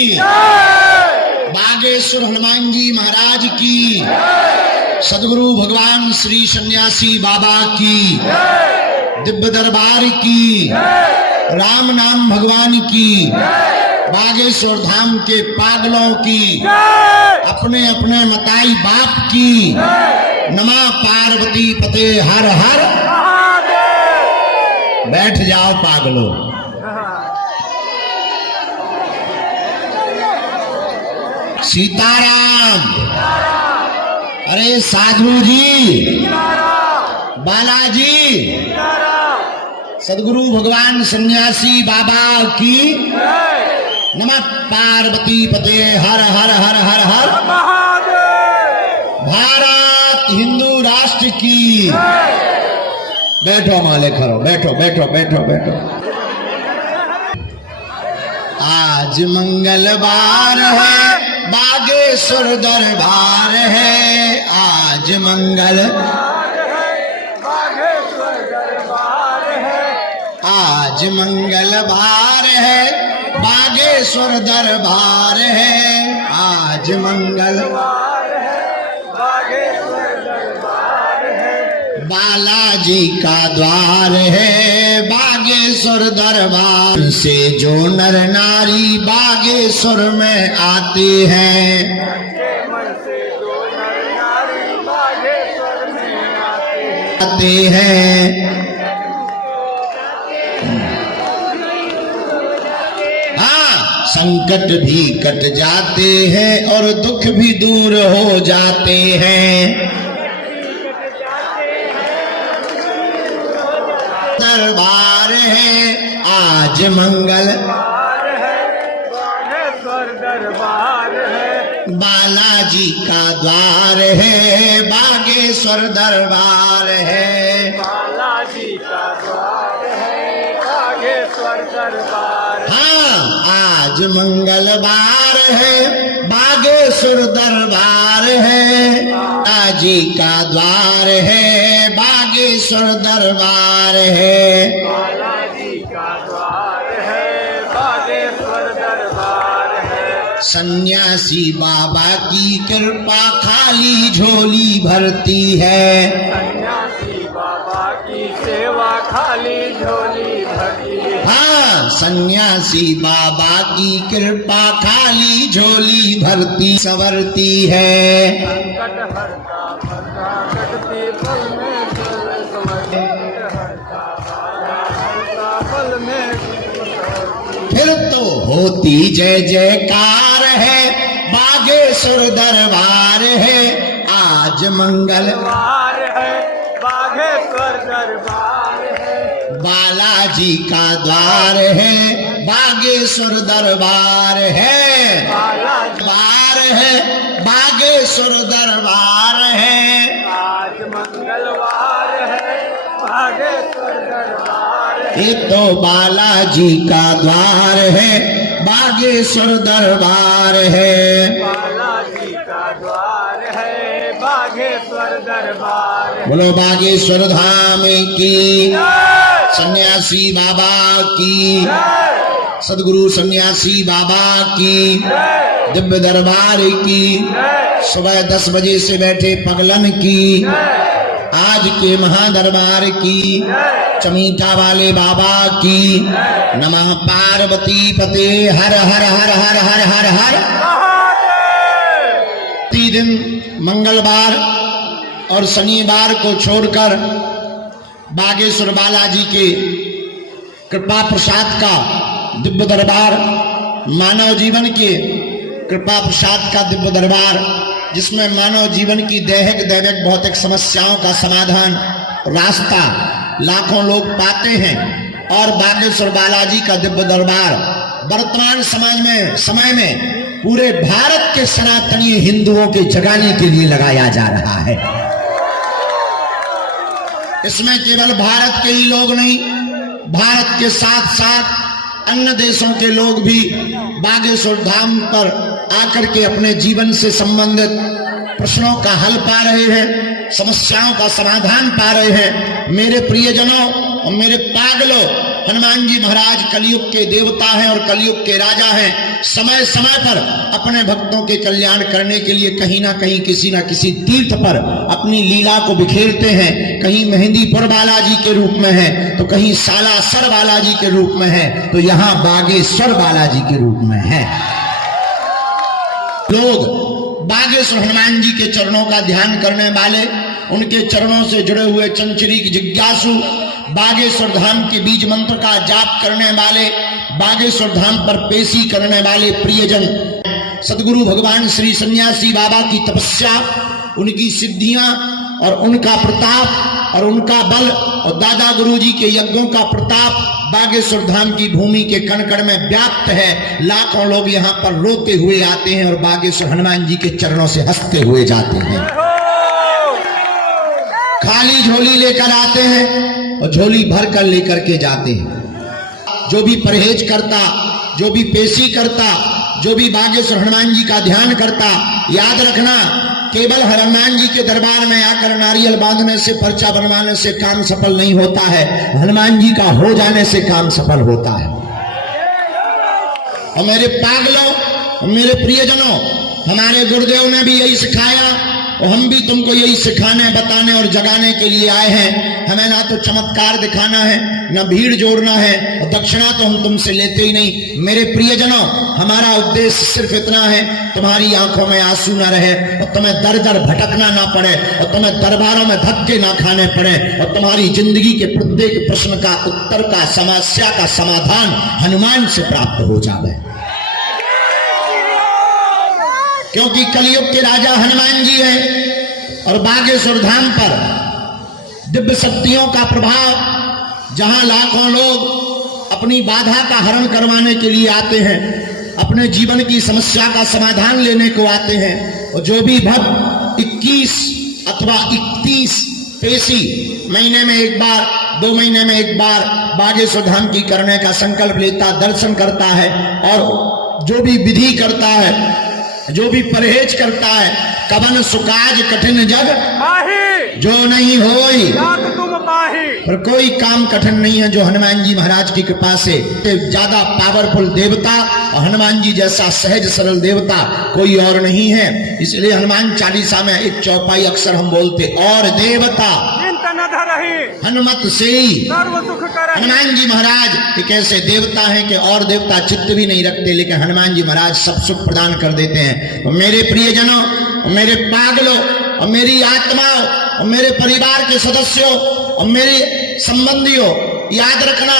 की, बागेश्वर हनुमान जी महाराज की, सदगुरु भगवान श्री सन्यासी बाबा की, दिव्य दरबार की, राम नाम भगवान की, बागेश्वर धाम के पागलों की, अपने अपने मताई बाप की। नमः पार्वती पते हर हर। बैठ जाओ पागलों। सीताराम। अरे साधु जी, बालाजी, सदगुरु भगवान सन्यासी बाबा की। नमः पार्वती पते हर हर हर हर हर। भारत हिंदू राष्ट्र की। बैठो माले खरो, बैठो बैठो बैठो बैठो। आज मंगलवार है, बागेश्वर दरबार है। आज आज मंगलवार है, बागेश्वर दरबार है। आज मंगलवार है, बागेश्वर दरबार है। बालाजी का द्वार है, बागेश्वर दरबार से जो नर नारी बागेश्वर में आते हैं। आते हैं। संकट भी कट जाते हैं और दुख भी दूर हो जाते हैं। दरबार है आज मंगलवार है, बागेश्वर दरबार है। बालाजी का द्वार है, बागेश्वर दरबार है। बालाजी का द्वार है, बागेश्वर दरबार। हाँ, आज मंगलवार है, बागेश्वर दरबार है। बालाजी का द्वार है, बागेश्वर दरबार है। बालाजी का द्वार है, बागेश्वर दरबार है। सन्यासी बाबा की कृपा खाली झोली भरती है। सन्यासी बाबा की सेवा खाली झोली भरती है। हाँ, सन्यासी बाबा की कृपा खाली झोली भरती संवरती है। संकट हरता भरता कटती फल में फल में। फिर तो होती जय जयकार है, बागेश्वर दरबार है। आज मंगलवार है, बागेश्वर दरबार है। बालाजी का द्वार है, बागेश्वर दरबार है। बार है, बागेश्वर दरबार है। आज मंगलवार है, बागेश्वर दरबार है। ये तो बालाजी का द्वार है, बागेश्वर दरबार है। बालाजी का द्वार है, बागेश्वर दरबार है। बोलो बागेश्वर धाम की, सन्यासी बाबा की, सदगुरु सन्यासी बाबा की, दिव्य दरबार की, सुबह 10 बजे से बैठे पगलन की, आज के महादरबार की, चमीठा वाले बाबा की। नमः पार्वती पते हर हर हर हर हर हर हर। प्रतिदिन मंगलवार और शनिवार को छोड़कर बागेश्वर बालाजी के कृपा प्रसाद का दिव्य दरबार, मानव जीवन के कृपा प्रसाद का दिव्य दरबार, जिसमें मानव जीवन की दैहिक दैविक भौतिक समस्याओं का समाधान रास्ता लाखों लोग पाते हैं। और बागेश्वर बालाजी का दिव्य दरबार वर्तमान समय में पूरे भारत के सनातनी हिंदुओं के जगाने के लिए लगाया जा रहा है। इसमें केवल भारत के ही लोग नहीं, भारत के साथ साथ अन्य देशों के लोग भी बागेश्वर धाम पर आकर के अपने जीवन से संबंधित प्रश्नों का हल पा रहे हैं, समस्याओं का समाधान पा रहे हैं। मेरे प्रियजनों और मेरे पागलों, हनुमान जी महाराज कलयुग के देवता हैं और कलयुग के राजा हैं। समय समय पर अपने भक्तों के कल्याण करने के लिए कहीं ना कहीं किसी ना किसी तीर्थ पर अपनी लीला को बिखेरते हैं। कहीं मेहंदीपुर बालाजी के रूप में है, तो कहीं सालासर बालाजी के रूप में है, तो यहाँ बागेश्वर बालाजी के रूप में है। लोग बागेश्वर हनुमान जी के चरणों का ध्यान करने वाले, उनके चरणों से जुड़े हुए चंचरीक जिज्ञासु, बागेश्वर धाम के बीज मंत्र का जाप करने वाले, बागेश्वर धाम पर पेशी करने वाले प्रियजन, सदगुरु भगवान श्री सन्यासी बाबा की तपस्या, उनकी सिद्धियां और उनका प्रताप और उनका बल और दादा गुरुजी के यज्ञों का प्रताप बागेश्वर धाम की भूमि के कण कण में व्याप्त है। लाखों लोग यहाँ पर रोते हुए आते हैं और बागेश्वर हनुमान जी के चरणों से हंसते हुए जाते हैं। खाली झोली लेकर आते हैं और झोली भर कर लेकर के जाते हैं। जो भी परहेज करता, जो भी पेशी करता, जो भी बागेश्वर हनुमान जी का ध्यान करता, याद रखना केवल हनुमान जी के दरबार में आकर नारियल बांधने से, पर्चा बनवाने से काम सफल नहीं होता है। हनुमान जी का हो जाने से काम सफल होता है। और मेरे पागलों, मेरे प्रियजनों, हमारे गुरुदेव ने भी यही सिखाया और हम भी तुमको यही सिखाने, बताने और जगाने के लिए आए हैं। हमें ना तो चमत्कार दिखाना है, ना भीड़ जोड़ना है, और दक्षिणा तो हम तुमसे लेते ही नहीं। मेरे प्रियजनों, हमारा उद्देश्य सिर्फ इतना है, तुम्हारी आंखों में आंसू ना रहे और तुम्हें दर दर भटकना ना पड़े और तुम्हें दरबारों में धक्के ना खाने पड़े और तुम्हारी जिंदगी के प्रत्येक प्रश्न का उत्तर का, समस्या का समाधान हनुमान से प्राप्त हो जाए। क्योंकि कलयुग के राजा हनुमान जी हैं और बागेश्वर धाम पर दिव्य शक्तियों का प्रभाव, जहां लाखों लोग अपनी बाधा का हरण करवाने के लिए आते हैं, अपने जीवन की समस्या का समाधान लेने को आते हैं। और जो भी भक्त 21 अथवा 31 पेशी महीने में एक बार, 2 महीने में एक बार बागेश्वर धाम की करने का संकल्प लेता, दर्शन करता है और जो भी विधि करता है, जो भी परहेज करता है, कवन सुकाज कठिन जग जो नहीं होई, पर कोई काम कठिन नहीं है जो हनुमान जी महाराज की कृपा से। ज्यादा पावरफुल देवता और हनुमान जी जैसा सहज सरल देवता कोई और नहीं है। इसलिए हनुमान चालीसा में एक चौपाई अक्सर हम बोलते, और देवता हनुमत से ही। हनुमान जी महाराज एक ऐसे देवता हैं कि और देवता चित्त भी नहीं रखते, लेकिन हनुमान जी महाराज सब सुख प्रदान कर देते हैं। तो मेरे प्रियजनों, मेरे पागलों और मेरी आत्माओं और मेरे परिवार के सदस्यों और मेरे संबंधियों, याद रखना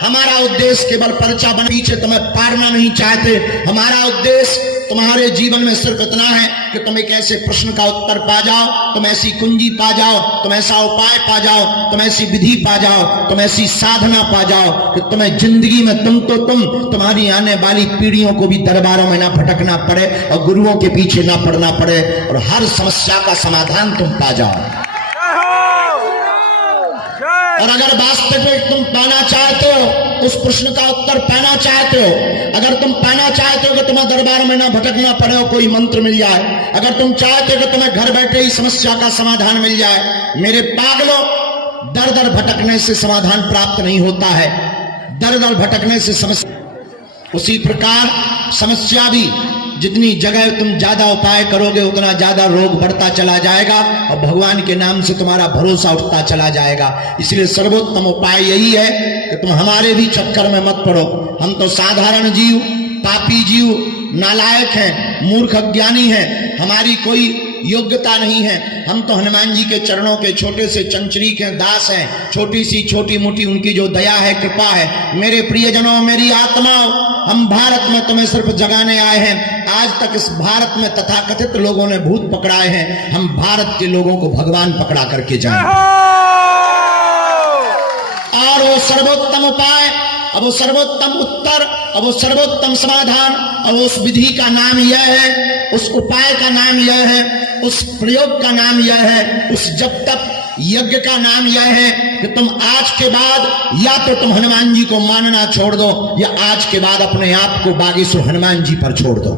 हमारा उद्देश्य केवल पर्चा बन पीछे तुम्हें पारना नहीं चाहते। हमारा उद्देश्य तुम्हारे जीवन में सिर्फ इतना है कि तुम एक ऐसे प्रश्न का उत्तर पा जाओ, तुम ऐसी कुंजी पा जाओ, तुम ऐसा उपाय पा जाओ, तुम ऐसी विधि पा जाओ, तुम ऐसी साधना पा जाओ कि तुम्हें जिंदगी में तुम्हारी आने वाली पीढ़ियों को भी दरबारों में ना भटकना पड़े और गुरुओं के पीछे ना पड़ना पड़े और हर समस्या का समाधान तुम पा जाओ। और अगर वास्तविक तुम पाना चाहते हो, उस प्रश्न का उत्तर पाना चाहते हो, अगर तुम पाना चाहते हो कि तुम्हें दरबार में ना भटकना पड़े और कोई मंत्र मिल जाए, अगर तुम चाहते हो कि तुम्हें घर बैठे ही समस्या का समाधान मिल जाए, मेरे पागलों, दर दर भटकने से समाधान प्राप्त नहीं होता है। दर दर भटकने से समस्या, उसी प्रकार समस्या भी, जितनी जगह तुम ज्यादा उपाय करोगे उतना ज्यादा रोग बढ़ता चला जाएगा और भगवान के नाम से तुम्हारा भरोसा उठता चला जाएगा। इसलिए सर्वोत्तम उपाय यही है कि तुम हमारे भी चक्कर में मत पड़ो। हम तो साधारण जीव, पापी जीव, नालायक हैं, मूर्ख अज्ञानी हैं, हमारी कोई योग्यता नहीं है। हम तो हनुमान जी के चरणों के छोटे से चंचरीक हैं, दास हैं, छोटी सी छोटी मोटी उनकी जो दया है, कृपा है। मेरे प्रियजनों, मेरी आत्माओं, हम भारत में तुम्हें सिर्फ जगाने आए हैं। आज तक इस भारत में तथाकथित लोगों ने भूत पकड़ाए हैं, हम भारत के लोगों को भगवान पकड़ा करके जाएंगे। और वो सर्वोत्तम उपाय, अब वो सर्वोत्तम उत्तर, अब वो सर्वोत्तम समाधान, और उस विधि का नाम यह है, उस उपाय का नाम यह है, उस प्रयोग का नाम यह है, उस जब तक यज्ञ का नाम यह है कि तुम आज के बाद या तो तुम हनुमान जी को मानना छोड़ दो या आज के बाद अपने आप को बागेश्वर हनुमान जी पर छोड़ दो।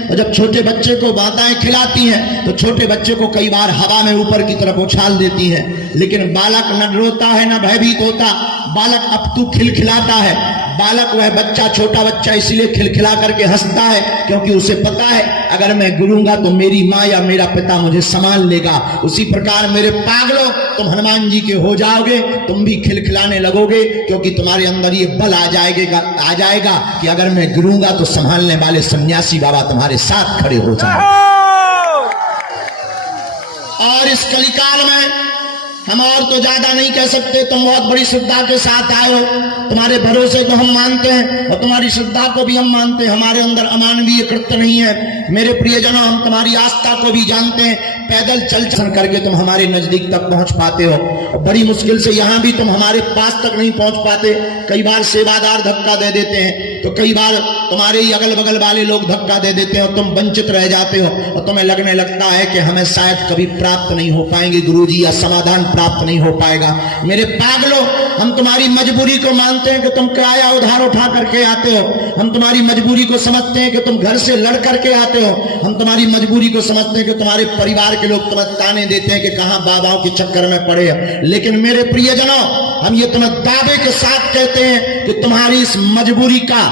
और जब छोटे बच्चे को माताएं खिलाती हैं तो छोटे बच्चे को कई बार हवा में ऊपर की तरफ उछाल देती है, लेकिन बालक न रोता है न भयभीत होता, बालक अपतु खिलखिलाता है। बालक वह बच्चा, छोटा बच्चा इसलिए खिलखिला करके हंसता है क्योंकि उसे पता है अगर मैं गिरूंगा तो मेरी माँ या मेरा पिता मुझे संभाल लेगा। उसी प्रकार मेरे पागलों, तुम हनुमान जी के हो जाओगे, तुम भी खिलखिलाने लगोगे क्योंकि तुम्हारे अंदर ये बल आ जाएगा कि अगर मैं गिरूंगा तो संभालने वाले सन्यासी बाबा तुम्हारे साथ खड़े हो जाए। और इस कलिकाल में हम और तो ज्यादा नहीं कह सकते, तुम बहुत बड़ी श्रद्धा के साथ आए हो, तुम्हारे भरोसे को हम मानते हैं और तुम्हारी श्रद्धा को भी हम मानते हैं। हमारे अंदर अमानवीय कृत्य नहीं है मेरे प्रियजनों, हम तुम्हारी आस्था को भी जानते हैं। पैदल चल करके तुम हमारे नजदीक तक पहुंच पाते हो, बड़ी मुश्किल से यहाँ भी तुम हमारे पास तक नहीं पहुंच पाते। कई बार सेवादार धक्का दे देते हैं तो कई बार तुम्हारे ही अगल बगल वाले लोग धक्का दे देते हैं और तुम वंचित रह जाते हो और तुम्हें लगने लगता है कि हमें शायद कभी प्राप्त नहीं हो पाएंगे गुरुजी, या समाधान प्राप्त नहीं हो पाएगा। मेरे पागलों, हम तुम्हारी मजबूरी को मानते हैं कि तुम किराया उधार उठा करके आते हो, हम तुम्हारी मजबूरी को समझते हैं कि तुम घर से लड़ करके आते हो, हम तुम्हारी मजबूरी को समझते हैं कि तुम्हारे परिवार के लोग तुम्हें ताने देते हैं कि कहां बाबाओं के चक्कर में पड़े हैं। लेकिन मेरे प्रियजनों, हम ये तुम्हें दावे के साथ कहते हैं कि तुम्हारी इस मजबूरी का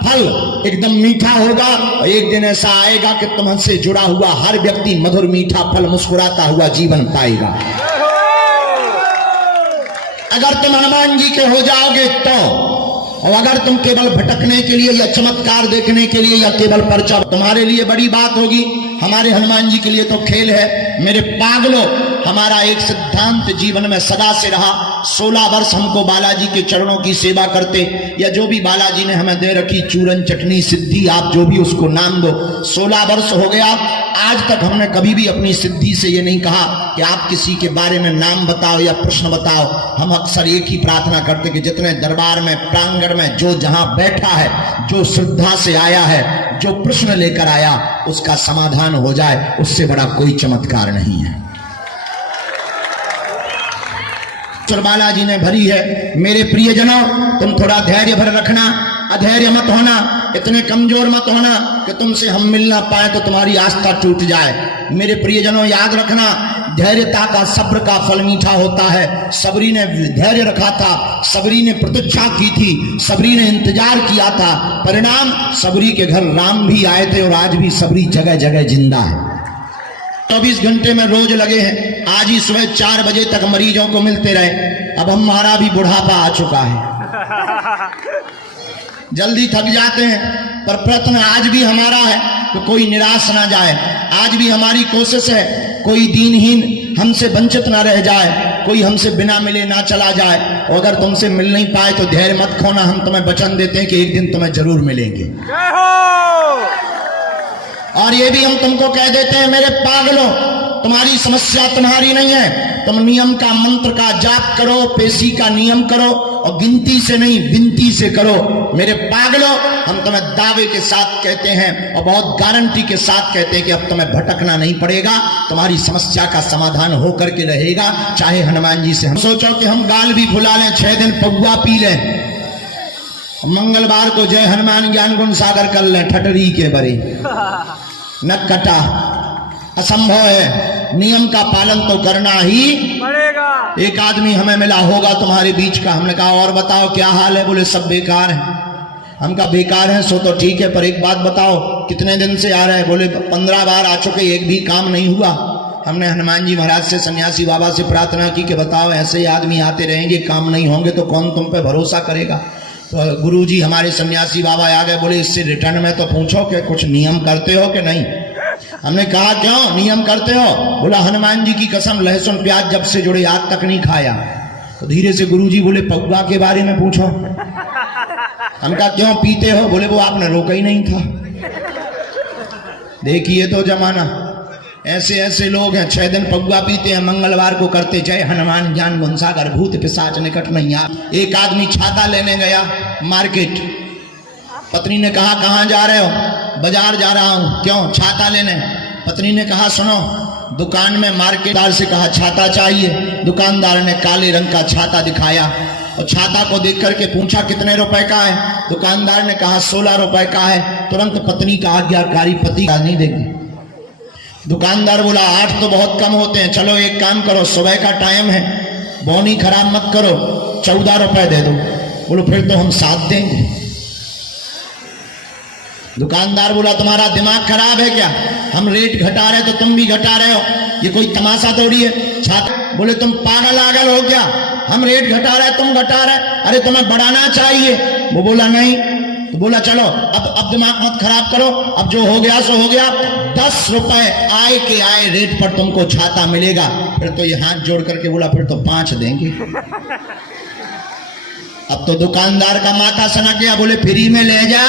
फल एकदम मीठा होगा और एक दिन ऐसा आएगा कि तुमसे जुड़ा हुआ हर व्यक्ति मधुर मीठा फल मुस्कुराता हुआ जीवन पाएगा। अगर तुम हनुमान जी के हो जाओगे तो, और अगर तुम केवल भटकने के लिए या चमत्कार देखने के लिए या केवल पर्चा, तुम्हारे लिए बड़ी बात होगी, हमारे हनुमान जी के लिए तो खेल है। मेरे पागलों, हमारा एक सिद्धांत जीवन में सदा से रहा, 16 वर्ष हमको बालाजी के चरणों की सेवा करते, या जो भी बालाजी ने हमें दे रखी चूरन चटनी सिद्धि, आप जो भी उसको नाम दो, 16 वर्ष हो गया। आज तक हमने कभी भी अपनी सिद्धि से ये नहीं कहा कि आप किसी के बारे में नाम बताओ या प्रश्न बताओ। हम अक्सर एक ही प्रार्थना करते कि जितने दरबार में, प्रांगण में जो जहां बैठा है, जो श्रद्धा से आया है, जो प्रश्न लेकर आया, उसका समाधान हो जाए, उससे बड़ा कोई चमत्कार नहीं है। बालाजी ने भरी है। मेरे प्रियजनों, तुम थोड़ा धैर्य भर रखना, अधैर्य मत होना, इतने कमजोर मत होना कि तुमसे हम मिल ना पाए तो तुम्हारी आस्था टूट जाए। मेरे प्रियजनों, याद रखना, धैर्यता का, सब्र का फल मीठा होता है। सबरी ने धैर्य रखा था, सबरी ने प्रतीक्षा की थी, सबरी ने इंतजार किया था, परिणाम सबरी के घर राम भी आए थे और आज भी सबरी जगह जगह जिंदा है। 24 घंटे में रोज लगे हैं। आज ही सुबह 4 बजे तक मरीजों को मिलते रहे। अब हमारा भी बुढ़ापा आ चुका है, जल्दी थक जाते हैं, पर प्रयत्न आज भी हमारा है कि कोई निराश ना जाए। आज भी हमारी कोशिश है कोई दीनहीन हमसे वंचित ना रह जाए, कोई हमसे बिना मिले ना चला जाए। और अगर तुमसे मिल नहीं पाए तो धैर्य मत खोना, हम तुम्हें वचन देते हैं कि एक दिन तुम्हें जरूर मिलेंगे। और ये भी हम तुमको कह देते हैं, मेरे पागलों, तुम्हारी समस्या तुम्हारी नहीं है। तुम नियम का, मंत्र का जाप करो, पेशी का नियम करो और गिनती से नहीं विनती से करो। मेरे पागलों, हम तुम्हें दावे के साथ कहते हैं और बहुत गारंटी के साथ कहते हैं कि अब तुम्हें भटकना नहीं पड़ेगा, तुम्हारी समस्या का समाधान होकर के रहेगा, चाहे हनुमान जी से। हम सोचो कि हम गाल भी फुला लें, 6 दिन पौवा पी लें, मंगलवार को जय हनुमान ज्ञान गुण सागर कर लें, ठटरी के बरे न कटा, असंभव है। नियम का पालन तो करना ही पड़ेगा। एक आदमी हमें मिला होगा तुम्हारे बीच का, हमने कहा और बताओ क्या हाल है? बोले सब बेकार है। हम कहा बेकार है सो तो ठीक है, पर एक बात बताओ कितने दिन से आ रहे हैं? बोले 15 बार आ चुके, एक भी काम नहीं हुआ। हमने हनुमान जी महाराज से, सन्यासी बाबा से प्रार्थना की कि बताओ ऐसे ही आदमी आते रहेंगे, काम नहीं होंगे तो कौन तुम पे भरोसा करेगा? तो गुरुजी हमारे सन्यासी बाबा आ गए, बोले इससे रिटर्न में तो पूछो कि कुछ नियम करते हो कि नहीं। हमने कहा क्यों नियम करते हो? बोला हनुमान जी की कसम, लहसुन प्याज जब से जुड़े आज तक नहीं खाया। तो धीरे से गुरुजी बोले पौवा के बारे में पूछो। हम कहा क्यों पीते हो? बोले वो आपने रोका ही नहीं था। देखिए तो जमाना, ऐसे ऐसे लोग हैं, 6 दिन पौवा पीते हैं, मंगलवार को करते जय हनुमान ज्ञान गुण सागर, भूत पिशाच निकट नहीं आ। एक आदमी छाता लेने गया मार्केट, पत्नी ने कहा कहाँ जा रहे हो? बाजार जा रहा हूँ। क्यों? छाता लेने। पत्नी ने कहा सुनो, दुकान में मार्केटदार से कहा छाता चाहिए, दुकानदार ने काले रंग का छाता दिखाया और छाता को देख करके पूछा कितने रुपए का है। दुकानदार ने कहा 16 रुपए का है। तुरंत पत्नी का आज्ञाकारी पति का नहीं देंगे। दुकानदार बोला 8 तो बहुत कम होते हैं, चलो एक काम करो, सुबह का टाइम है, बौनी खराब मत करो, 14 रुपए दे दो। बोलो फिर तो हम 7 देंगे। दुकानदार बोला तुम्हारा दिमाग खराब है क्या, हम रेट घटा रहे तो तुम भी घटा रहे हो, ये कोई तमाशा थोड़ी है। छात्र बोले तुम पागल आगल हो क्या, हम रेट घटा रहे तुम घटा रहे, अरे तुम्हें बढ़ाना चाहिए। वो बोला नहीं। तो बोला चलो अब दिमाग मत खराब करो, अब जो हो गया सो हो गया, 10 रुपए आए के आए रेट पर तुमको छाता मिलेगा। फिर तो ये हाथ जोड़ करके बोला फिर तो 5 देंगे। अब तो दुकानदार का माथा सनक गया, बोले फ्री में ले जा।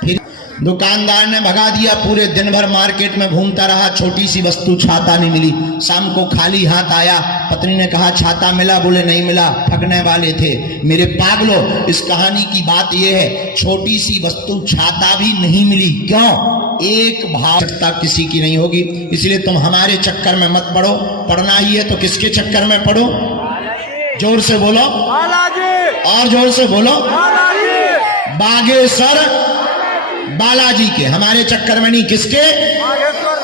फिर दुकानदार ने भगा दिया। पूरे दिन भर मार्केट में घूमता रहा, छोटी सी वस्तु छाता नहीं मिली। शाम को खाली हाथ आया। पत्नी ने कहा छाता मिला? बोले नहीं मिला, ठगने वाले थे। मेरे पागलो, इस कहानी की बात यह है, छोटी सी वस्तु छाता भी नहीं मिली। क्यों? एक भावना किसी की नहीं होगी। इसलिए तुम हमारे चक्कर में मत पड़ो, पढ़ना ही है तो किसके चक्कर में पढ़ो? जोर से बोलो, और जोर से बोलो, बागेश्वर बालाजी के। हमारे चक्कर में नहीं, किसके?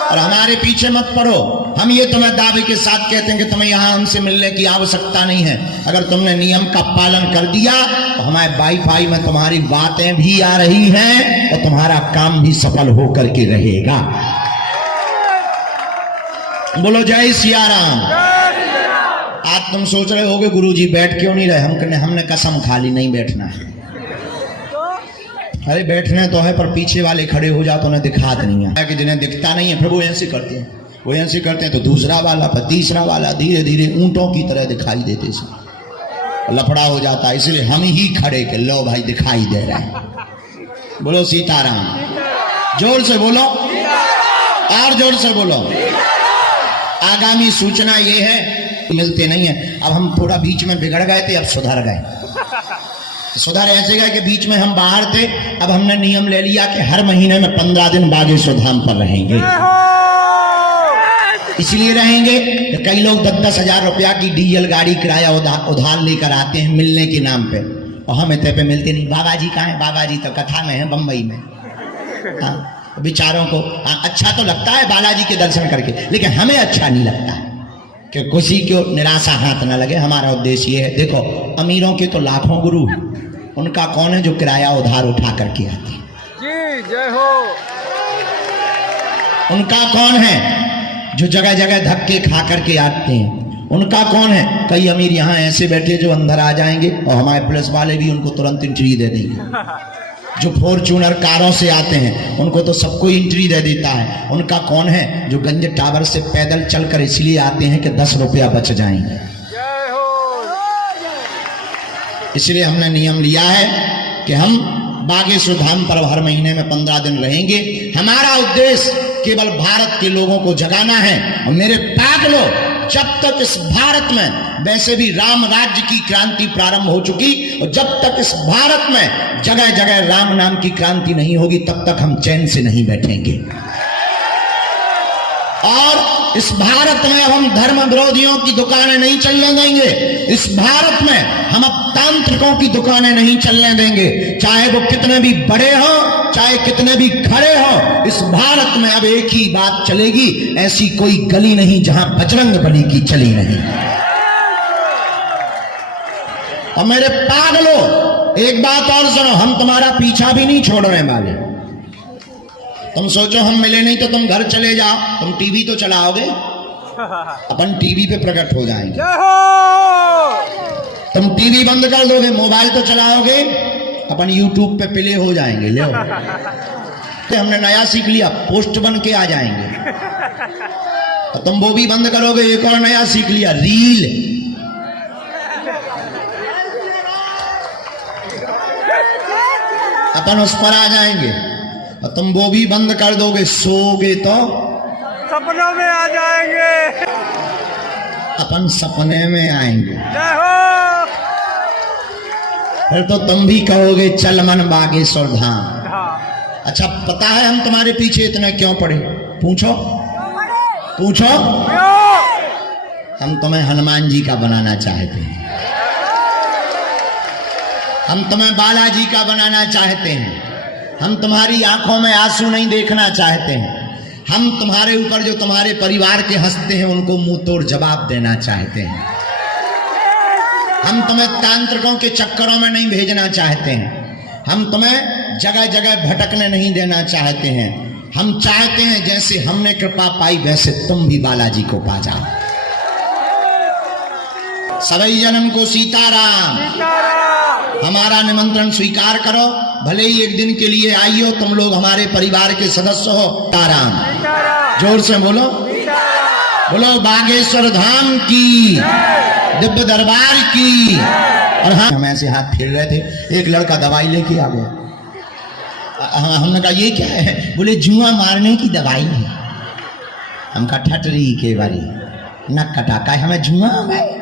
और हमारे पीछे मत पड़ो। हम ये तुम्हें दावे के साथ कहते हैं कि तुम्हें यहां हमसे मिलने की आवश्यकता नहीं है। अगर तुमने नियम का पालन कर दिया तो हमारे वाईफाई में तुम्हारी बातें भी आ रही हैं और तुम्हारा काम भी सफल होकर के रहेगा। बोलो जय सिया राम। आज तुम सोच रहे होगे गुरुजी बैठ क्यों नहीं रहे? हमने कसम खा ली नहीं बैठना है। अरे बैठने तो है, पर पीछे वाले खड़े हो जाओ तो उन्हें दिखात नहीं है कि जिन्हें दिखता नहीं है, फिर वो ऐसे करते हैं, वो ऐसे करते हैं तो दूसरा वाला, फिर तीसरा वाला, धीरे धीरे ऊंटों की तरह दिखाई देते सब, लफड़ा हो जाता है। इसलिए हम ही खड़े के लो भाई दिखाई दे रहा है। बोलो सीताराम। जोर से बोलो, और जोर से बोलो। आगामी सूचना ये है, मिलते नहीं है। अब हम थोड़ा बीच में बिगड़ गए थे, अब सुधर गए। सुधार ऐसे गए कि बीच में हम बाहर थे, अब हमने नियम ले लिया कि हर महीने में 15 दिन बागेश्वर धाम पर रहेंगे। इसलिए रहेंगे कि कई लोग 10-10 हजार रुपया की डीजल गाड़ी किराया उधार लेकर आते हैं मिलने के नाम पे, और हम इतने पे मिलते नहीं। बाबा जी कहाँ है? बाबा जी तो कथा में है, बम्बई में। बेचारों को अच्छा तो लगता है बालाजी के दर्शन करके, लेकिन हमें अच्छा नहीं लगता कि किसी को निराशा हाथ ना लगे। हमारा उद्देश्य ये है, देखो अमीरों के तो लाखों गुरु, उनका कौन है जो किराया उधार उठा करके आते हैं? जी जय हो। उनका कौन है जो जगह जगह धक्के खा करके आते हैं? उनका कौन है? कई अमीर यहाँ ऐसे बैठे जो अंदर आ जाएंगे और हमारे पुलिस वाले भी उनको तुरंत एंट्री दे देंगे। जो फॉर्च्यूनर कारों से आते हैं उनको तो सबको एंट्री दे देता है। उनका कौन है जो गंज टावर से पैदल चलकर इसलिए आते हैं कि 10 रुपया बच जाएंगे। इसलिए हमने नियम लिया है कि हम बागेश्वर धाम पर हर महीने में 15 दिन रहेंगे। हमारा उद्देश्य केवल भारत के लोगों को जगाना है। और मेरे पागलों, जब तक इस भारत में, वैसे भी राम राज्य की क्रांति प्रारंभ हो चुकी, और जब तक इस भारत में जगह जगह राम नाम की क्रांति नहीं होगी, तब तक हम चैन से नहीं बैठेंगे। और इस भारत में हम धर्म विरोधियों की दुकानें नहीं चलने देंगे। इस भारत में हम अब तांत्रिकों की दुकानें नहीं चलने देंगे, चाहे वो कितने भी बड़े हो, चाहे कितने भी खड़े हो। इस भारत में अब एक ही बात चलेगी, ऐसी कोई गली नहीं जहां बजरंग बली की चली नहीं। और मेरे पागलों, एक बात और सुनो, हम तुम्हारा पीछा भी नहीं छोड़ने वाले। तुम सोचो हम मिले नहीं तो तुम घर चले जाओ, तुम टीवी तो चलाओगे, अपन टीवी पे प्रकट हो जाएंगे। तुम टीवी बंद कर दोगे, मोबाइल तो चलाओगे, अपन यूट्यूब पे प्ले हो जाएंगे। ले हमने नया सीख लिया, पोस्ट बन के आ जाएंगे। और तुम वो भी बंद करोगे, एक और नया सीख लिया, रील। अपन उस पर आ जाएंगे। और तुम वो भी बंद कर दोगे, सोओगे तो सपनों में आ जाएंगे। अपन सपने में आएंगे। जय हो। फिर तो तुम भी कहोगे चल मन बागेश्वर धाम। अच्छा, पता है हम तुम्हारे पीछे इतना क्यों पड़े? पूछो पूछो। हम तुम्हें हनुमान जी का बनाना चाहते हैं। हम तुम्हें बालाजी का बनाना चाहते हैं। हम तुम्हारी आंखों में आंसू नहीं देखना चाहते हैं। हम तुम्हारे ऊपर जो तुम्हारे परिवार के हंसते हैं उनको मुंह तोड़ जवाब देना चाहते हैं। हम तुम्हें तांत्रिकों के चक्करों में नहीं भेजना चाहते हैं। हम तुम्हें जगह जगह भटकने नहीं देना चाहते हैं। हम चाहते हैं जैसे हमने कृपा पाई वैसे तुम भी बालाजी को पा जाओ। सभी जन्म को सीताराम। हमारा निमंत्रण स्वीकार करो। भले ही एक दिन के लिए आई हो, तुम लोग हमारे परिवार के सदस्य हो। सीताराम। जोर से बोलो। बोलो बागेश्वर धाम की, दिव्य दरबार की। और हाँ, हम ऐसे हाथ फेर रहे थे, एक लड़का दवाई लेके आ गया। हमने कहा ये क्या है? बोले जुआ मारने की दवाई है। हम कहा ठटरी के बारी नक कटा का हमें जुआ में।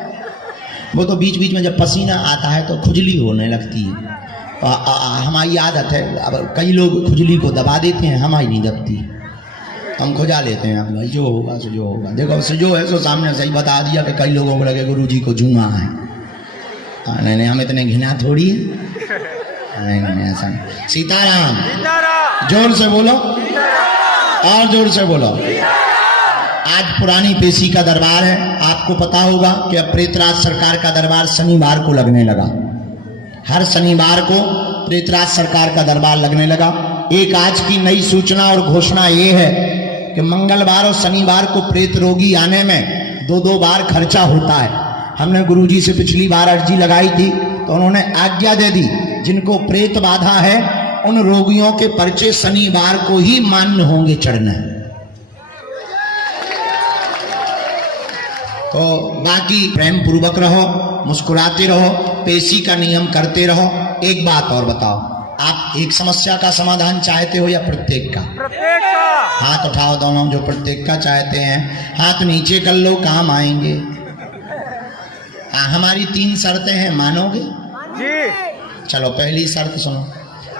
वो तो बीच बीच में जब पसीना आता है तो खुजली होने लगती है। हमारी आदत है, अब कई लोग खुजली को दबा देते हैं, हमारी नहीं दबती। हम खुजा लेते हैं, भाई जो होगा सो जो होगा। देखो सो जो है सो सामने सही बता दिया कि कई लोगों को लगे गुरुजी को जुआ है। नहीं नहीं, हम इतने घिना थोड़ी है। नहीं ऐसा नहीं। सीताराम। जोर से बोलो और जोर से बोलो। आज पुरानी पेशी का दरबार है। आपको पता होगा कि अब प्रेतराज सरकार का दरबार शनिवार को लगने लगा। हर शनिवार को प्रेतराज सरकार का दरबार लगने लगा। एक आज की नई सूचना और घोषणा ये है कि मंगलवार और शनिवार को प्रेत रोगी आने में 2-2 बार खर्चा होता है। हमने गुरुजी से पिछली बार अर्जी लगाई थी तो उन्होंने आज्ञा दे दी, जिनको प्रेत बाधा है उन रोगियों के पर्चे शनिवार को ही मान्य होंगे चढ़ना। तो बाकी प्रेम पूर्वक रहो, मुस्कुराते रहो, पेशी का नियम करते रहो। एक बात और बताओ, आप एक समस्या का समाधान चाहते हो या प्रत्येक का? प्रत्येक का। हाथ उठाओ दोनों जो प्रत्येक का चाहते हैं। हाथ नीचे कर लो, काम आएंगे। हमारी 3 शर्तें हैं, मानोगे? जी। चलो पहली शर्त सुनो,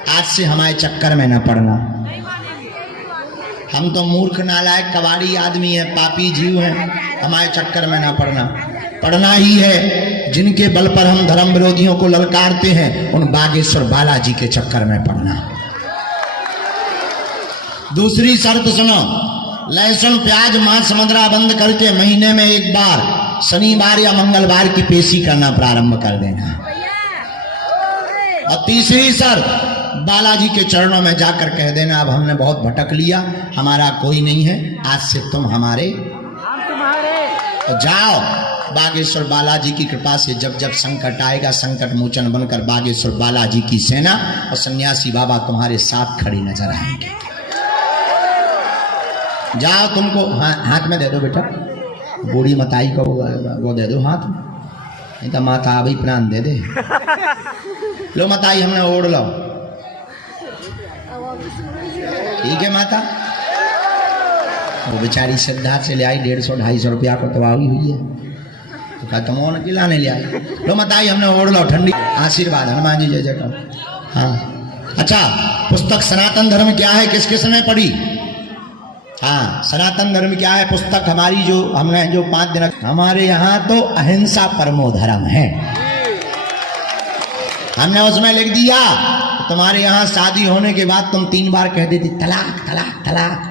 आज से हमारे चक्कर में न पड़ना। हम तो मूर्ख नालायक कबाड़ी आदमी है, पापी जीव हैं, हमारे चक्कर में ना पड़ना। पढ़ना ही है जिनके बल पर हम धर्म विरोधियों को ललकारते हैं, उन बागेश्वर बालाजी के चक्कर में पड़ना। दूसरी शर्त सुनो, लहसुन प्याज मांस मदिरा बंद करके महीने में एक बार शनिवार या मंगलवार की पेशी करना प्रारंभ कर देना। और तीसरी शर्त, बालाजी के चरणों में जाकर कह देना अब हमने बहुत भटक लिया, हमारा कोई नहीं है, आज से तुम हमारे। तो जाओ बागेश्वर बालाजी की कृपा से जब जब संकट आएगा, संकट मोचन बनकर बागेश्वर बालाजी की सेना और सन्यासी बाबा तुम्हारे साथ खड़े नजर आएंगे। जाओ, तुमको हाथ में दे दो बेटा, बूढ़ी मताई को वो दे दो हाथ में, नहीं तो माता अभी प्राण दे दे। लो मताई, हमने ओढ़ लो। ठीक है माता। वो बेचारी श्रद्धा से ले आई 150-250 रुपया को तबाही हुई है, तो कहा तुम और खिलाने ले आई। लो मताई, हमने ओढ़ लो, ठंडी आशीर्वाद हनुमान जी जय जयकार। हाँ अच्छा, पुस्तक सनातन धर्म क्या है किस किसने पढ़ी? हाँ, सनातन धर्म क्या है पुस्तक हमारी जो हमने जो 5 दिन, हमारे यहाँ तो अहिंसा परमो धर्म है। हमने उसमें लिख दिया तुम्हारे यहाँ शादी होने के बाद तुम 3 बार कह देती तलाक तलाक तलाक,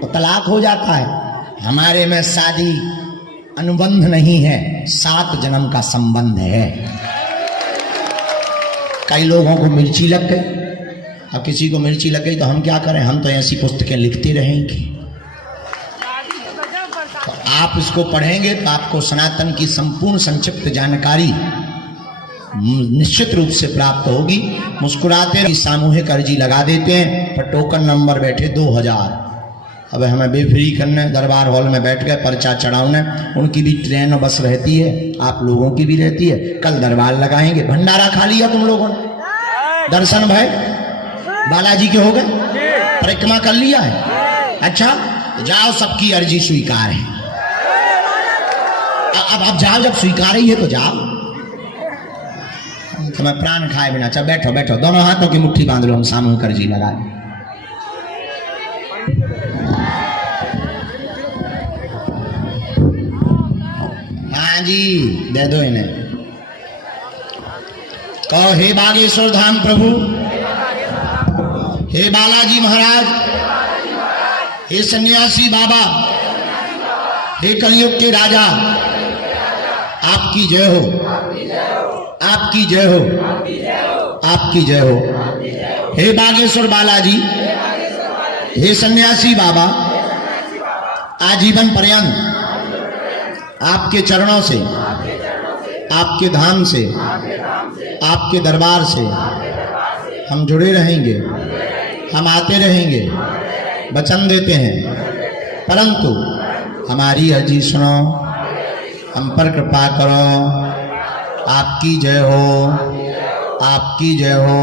तो तलाक हो जाता है। हमारे में शादी अनुबंध नहीं है, 7 जन्म का संबंध है। कई लोगों को मिर्ची लग गई, अब किसी को मिर्ची लग गई तो हम क्या करें? हम तो ऐसी पुस्तकें लिखते रहेंगे। तो आप इसको पढ़ेंगे तो आपको सनातन की संपूर्ण संक्षिप्त जानकारी निश्चित रूप से प्राप्त होगी। मुस्कुराते सामूहिक अर्जी लगा देते हैं, पर टोकन नंबर बैठे 2000। अब हमें बेफ्री करने दरबार हॉल में बैठ गए, पर्चा चढ़ाने। उनकी भी ट्रेन बस रहती है, आप लोगों की भी रहती है। कल दरबार लगाएंगे। भंडारा खा लिया तुम लोगों ने? दर्शन भाई बालाजी के हो गए? परिक्रमा कर लिया है? अच्छा, जाओ, सबकी अर्जी स्वीकार है। अब जाओ, जब स्वीकार ही है तो जाओ। तुम्हें प्राण खाए बिना। अच्छा बैठो बैठो, दोनों हाथों की मुट्ठी बांध लो, हम सामूहिक अर्जी लगाए। हाँ जी, दे दो इन्हें। कहो हे बागेश्वर धाम प्रभु, हे बालाजी महाराज, हे सन्यासी बाबा, हे कलयुग के राजा, आपकी जय हो, आपकी जय हो, आपकी जय हो। हे बागेश्वर बालाजी, हे सन्यासी बाबा, आजीवन पर्यंत आपके चरणों से, आपके धाम से, आपके दरबार से हम जुड़े रहेंगे, हम आते रहेंगे, वचन देते हैं। परंतु हमारी अर्जी सुनो, हम पर कृपा करो। आपकी जय हो, आपकी जय हो,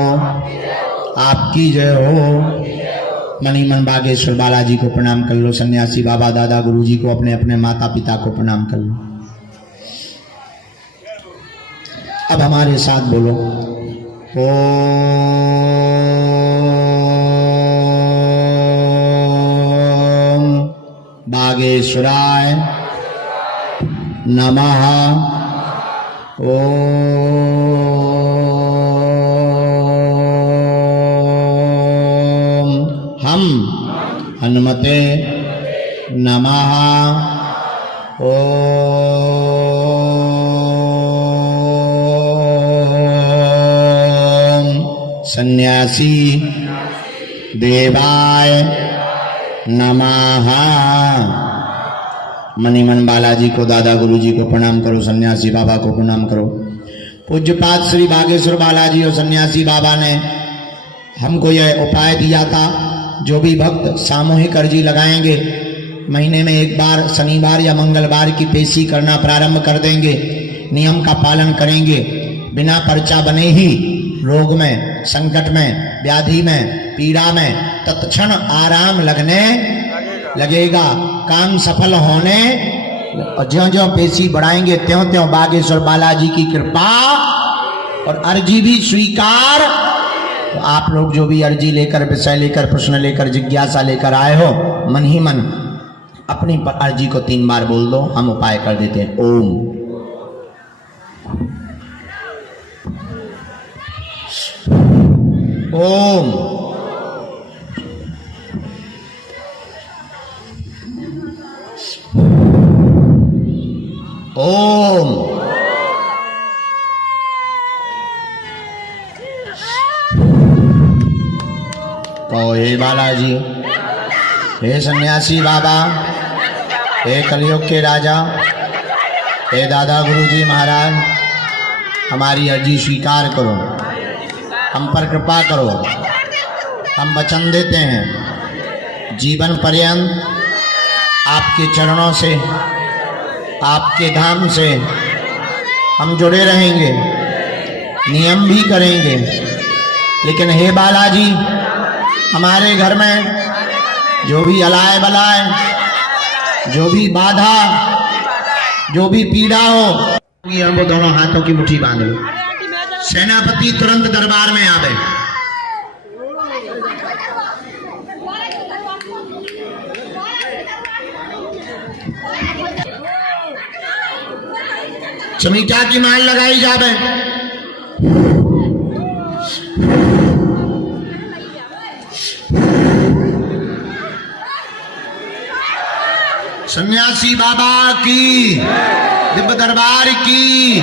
आपकी जय हो। मनी मन बागेश्वर बालाजी को प्रणाम कर लो, सन्यासी बाबा दादा गुरुजी को, अपने अपने माता पिता को प्रणाम कर लो। अब हमारे साथ बोलो, ओम बागेश्वराय नमः। ओम हम हनुमते नमः। ओम सन्यासी देवाय नमः। मणिमन बालाजी को, दादा गुरुजी को प्रणाम करो, सन्यासी बाबा को प्रणाम करो। पूज्यपाद श्री बागेश्वर बालाजी और सन्यासी बाबा ने हमको यह उपाय दिया था, जो भी भक्त सामूहिक अर्जी लगाएंगे, महीने में एक बार शनिवार या मंगलवार की पेशी करना प्रारंभ कर देंगे, नियम का पालन करेंगे, बिना पर्चा बने ही रोग में, संकट में, व्याधि में, पीड़ा में तत्क्षण आराम लगने लगेगा, काम सफल होने। और ज्यों ज्यों पेशी बढ़ाएंगे त्यों त्यों बागेश्वर बालाजी की कृपा और अर्जी भी स्वीकार। तो आप लोग जो भी अर्जी लेकर, विषय लेकर, प्रश्न लेकर, जिज्ञासा लेकर आए हो, मन ही मन अपनी अर्जी को 3 बार बोल दो, हम उपाय कर देते हैं। ओम ओम ओम कहो हे बालाजी, हे सन्यासी बाबा, हे कलयुग के राजा, हे दादा गुरुजी महाराज, हमारी अर्जी स्वीकार करो, हम पर कृपा करो। हम वचन देते हैं जीवन पर्यंत आपके चरणों से, आपके धाम से हम जुड़े रहेंगे, नियम भी करेंगे। लेकिन हे बालाजी, हमारे घर में जो भी अलाय बलाय, जो भी बाधा, जो भी पीड़ा हो, हम वो दोनों हाथों की मुट्ठी बांधो। सेनापति तुरंत दरबार में आवे। चमीटा की माल लगाई जावे। सन्यासी बाबा की, दिव्य दरबार की,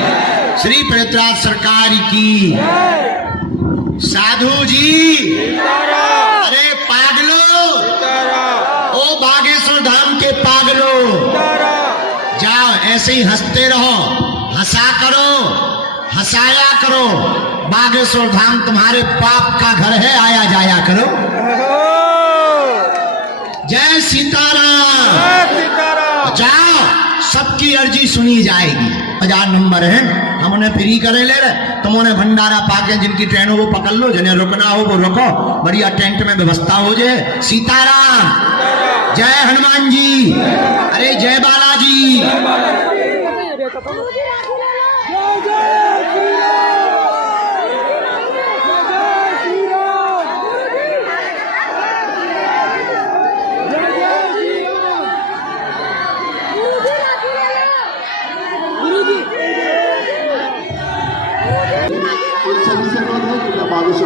श्री पृथ्वीराज सरकार की। साधु जी, अरे पागलो, ओ बागेश्वर धाम के पागलो, जाओ ऐसे ही हंसते रहो, हंसा करो, हंसाया करो। बागेश्वर धाम तुम्हारे पाप का घर है, आया जाया करो। जय सीताराम। जाओ, सबकी अर्जी सुनी जाएगी। 1000 नंबर है, हम उन्हें फ्री करे ले रहे, तुम उन्हें भंडारा पाके जिनकी ट्रेन हो वो पकड़ लो, जिन्हें रुकना हो वो रुको, बढ़िया टेंट में व्यवस्था हो जाए। सीताराम। जय हनुमान जी। अरे जय बालाजी।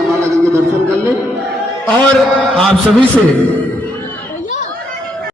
माता जी के दर्शन कर ले। और आप सभी से